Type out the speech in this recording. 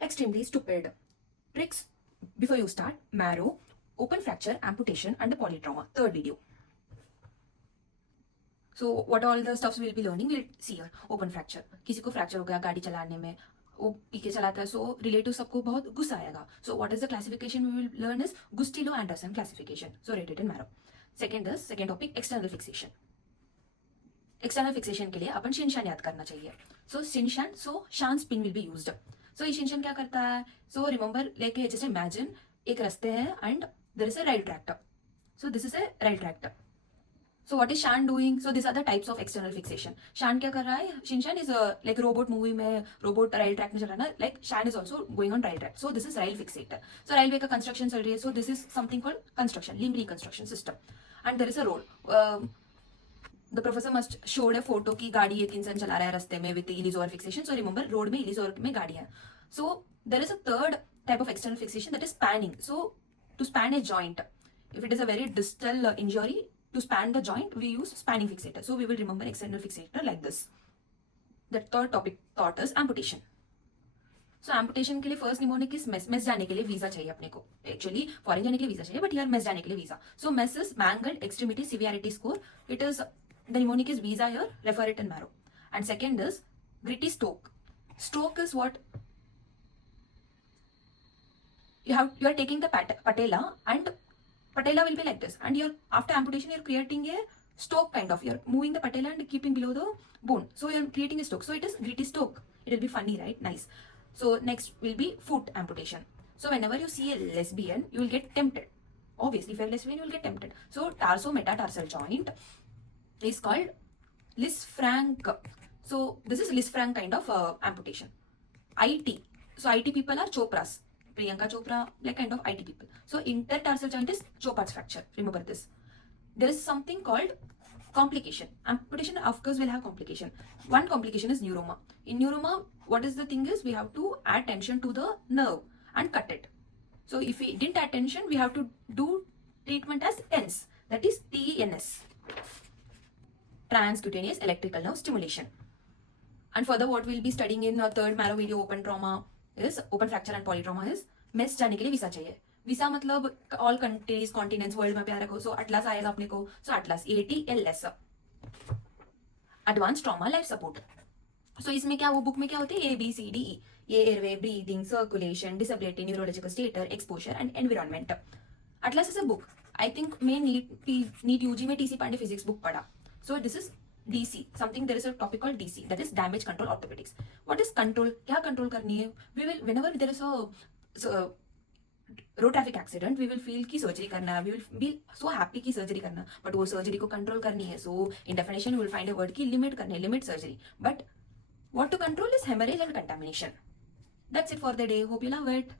Extremely stupid. Tricks before you start: marrow, open fracture, amputation, and the polytrauma. Third video. So what all the stuffs we'll be learning, we'll see here. Open fracture. किसी को fracture हो गया गाड़ी चलाने में, वो P के चलाता है, सो रिलेटिव सबको बहुत गुस्सा आएगा. So what is the classification we will learn is Gustilo Anderson classification. So rated in marrow. Second topic external fixation. External fixation के लिए अपन शिनशान याद करना चाहिए. सो शिनशान, सो शान स्पिन विल बी यूज्ड. सो ये शिनशान क्या करता है? सो रिमेंबर, लेके जैसे इमेजिन एक रास्ते है and there is a rail tractor. So this is a rail tractor. So what is Shan doing? So these are the types of external fixation. Shan क्या कर रहा है? Shinshan is like robot movie में robot rail track में चल रहा है ना. Like Shan is also going on rail track. So this is rail fixator. So railway का construction चल रही है. So this is something called construction, limb reconstruction system. And there is a role. The professor must show a photo की गाड़ी एक इंसान चला रहा है रास्ते में with ellipsoid fixation. So remember road में ellipsoid में गाड़ी है. So there is a third type of external fixation, that is spanning. So to span a joint, if it is a very distal injury, to span the joint we use spanning fixator. So we will remember external fixator like this. The third topic taught us amputation. So amputation के लिए first mnemonic is mess जाने के लिए visa चाहिए अपने को. Actually foreign जाने के लिए वीजा चाहिए, बट हियर मेस जाने के लिए visa. So mess is mangled extremity severity score. It is the mnemonic is visa here, refer it in marrow. And second is gritty stroke. Stroke is what you are taking the patella, and patella will be like this, and you're after amputation you're creating a stroke kind of. You're moving the patella and keeping below the bone, so you're creating a stroke. So it is gritty stroke. It will be funny, right? Nice. So next will be foot amputation. So whenever you see a lesbian, you will get tempted. Obviously, if you're lesbian, you will get tempted. So tarso-metatarsal joint is called Lisfranc. So this is Lisfranc kind of amputation. IT. So IT people are Chopras. Priyanka Chopra, like kind of IT people. So intertarsal joint is Chopard's fracture. Remember this. There is something called complication. Amputation, of course, will have complication. One complication is neuroma. In neuroma, what is the thing is, we have to add tension to the nerve and cut it. So if we didn't add tension, we have to do treatment as TENS. That is TENS. Transcutaneous electrical nerve stimulation. And further, what we'll be studying in our third marrow video, open trauma, is open fracture and polytrauma is mess जाने के लिए visa चाहिए. Visa मतलब all countries continents world में प्यार रखो. सो Atlas आएगा अपने को. So atlas ATLS, advance trauma life support. So इसमें क्या, वो बुक में क्या होते हैं, ABCDE. ये airway, breathing, circulation, disability, neurological stator, exposure and environment. Atlas is a book. I think मैं नीट यूजी में TC पांडे फिजिक्स बुक पढ़ा. सो this is DC, something, there is a topic called DC, that is damage control orthopedics. What is control? क्या control करनी है? We will, whenever there is a road traffic accident, we will feel कि surgery करना है. We will be so happy कि surgery करना, but वो surgery को control करनी है. So in definition, we will find a word कि limit करनी है, limit surgery. But what to control is hemorrhage and contamination. That's it for the day. Hope you love it.